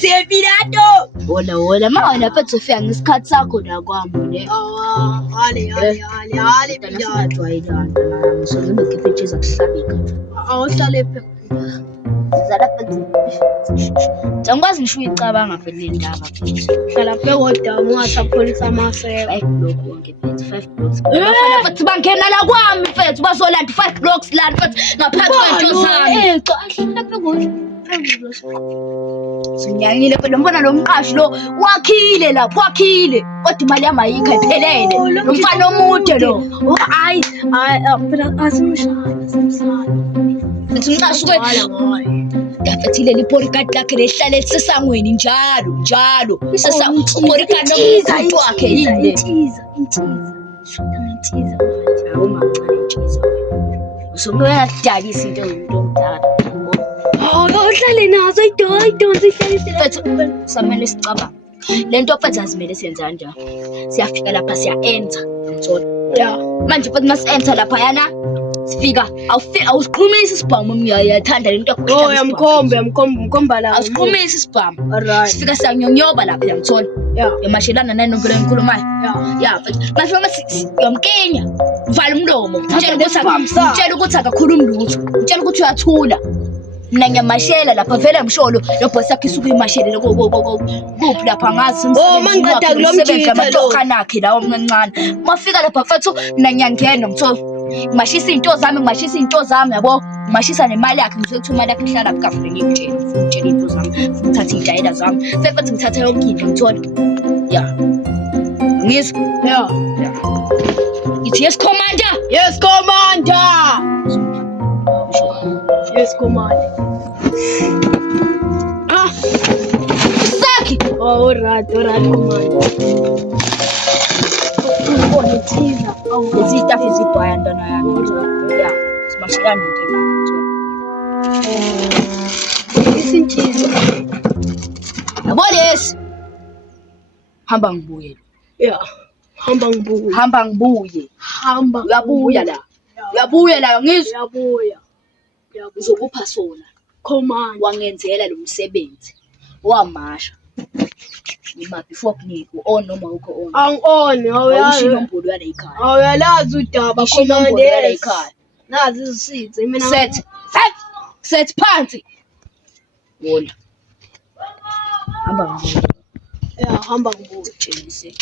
Sevirato. Wala maana phethu ufika ngesikhathi sakho la kwami le. Hale Mina twayilana. Sozume kifechiza kuhlabika. Awuhlale phe. Zala phethu. Ngikwazi ngisho uyicabanga phela le ndaba futhi. Hlala phe kodwa ungasapholisa amaseko. 5 blocks wonke phethu 5 blocks. Bafana futhi bangena la kwami mfethu bazolanda 5 blocks la mfethu ngaphansi kwento zami. Cha ahlala phe kodwa. Sinyanyile phela mbona lo mqashi lo wakhile lapho wakhile kodwa imali yami ayikho iphelele lo mfana omude lo Hayi phela asimshaya. Uthi umqashi ngafethile liporikati lakhe lehlala lisesangweni njalo uporikati nomuntu wakhe yini intiza hawu mancane intiza usomela kudalisa into yomuntu omdala uhlale nazo ayidonsi ihlale samele sicabanga lento futhi azimele senza kanjani siyafika lapha siya-enter ngithola manje futhi masi-enter lapha yana sifika awusiqhumisi isibhamu uyathanda lento yamkhomba la awusiqhumisi isibhamu sifika siyanyonyoba lapha yangithola yamashelana nanombolo engikhulumayo futhi mase yamkinya vala umlomo mtshela ukuthi akakhulumi lutho mtshela ukuthi uyathula mina ngiyamashela lapha vele msholo lo boss yakhe isuke imashelele kuphi lapha ngazi mangiqeda kulomjitha amatokhana akhe lawo omncane mafika lapha mfethu mina ngiyangena ngithola ngimashisa into zami yabo ngimashisa nemali yakhe ngizokuthatha imali yakhe ihlala kafule ngikutshela into zami ngithatha idayela zami futhi ngithatha yonke into ngithola ngizwa ithi yes commander Saki alright commander ubone thiza izitafu ezibhaya ndana yami simashelana isintiza yabo lesi hamba ngibuye uyabuya la ngizwa uzokupha sona command wangenzela lo msebenzi wamasha ima before kunika on noma ukho on ang-on awusho inombolo yale ekhaya awuyalazi udaba command yale ekhaya nazi izisize mina set phansi wona hamba ngibuye hamba ngibuye tshengise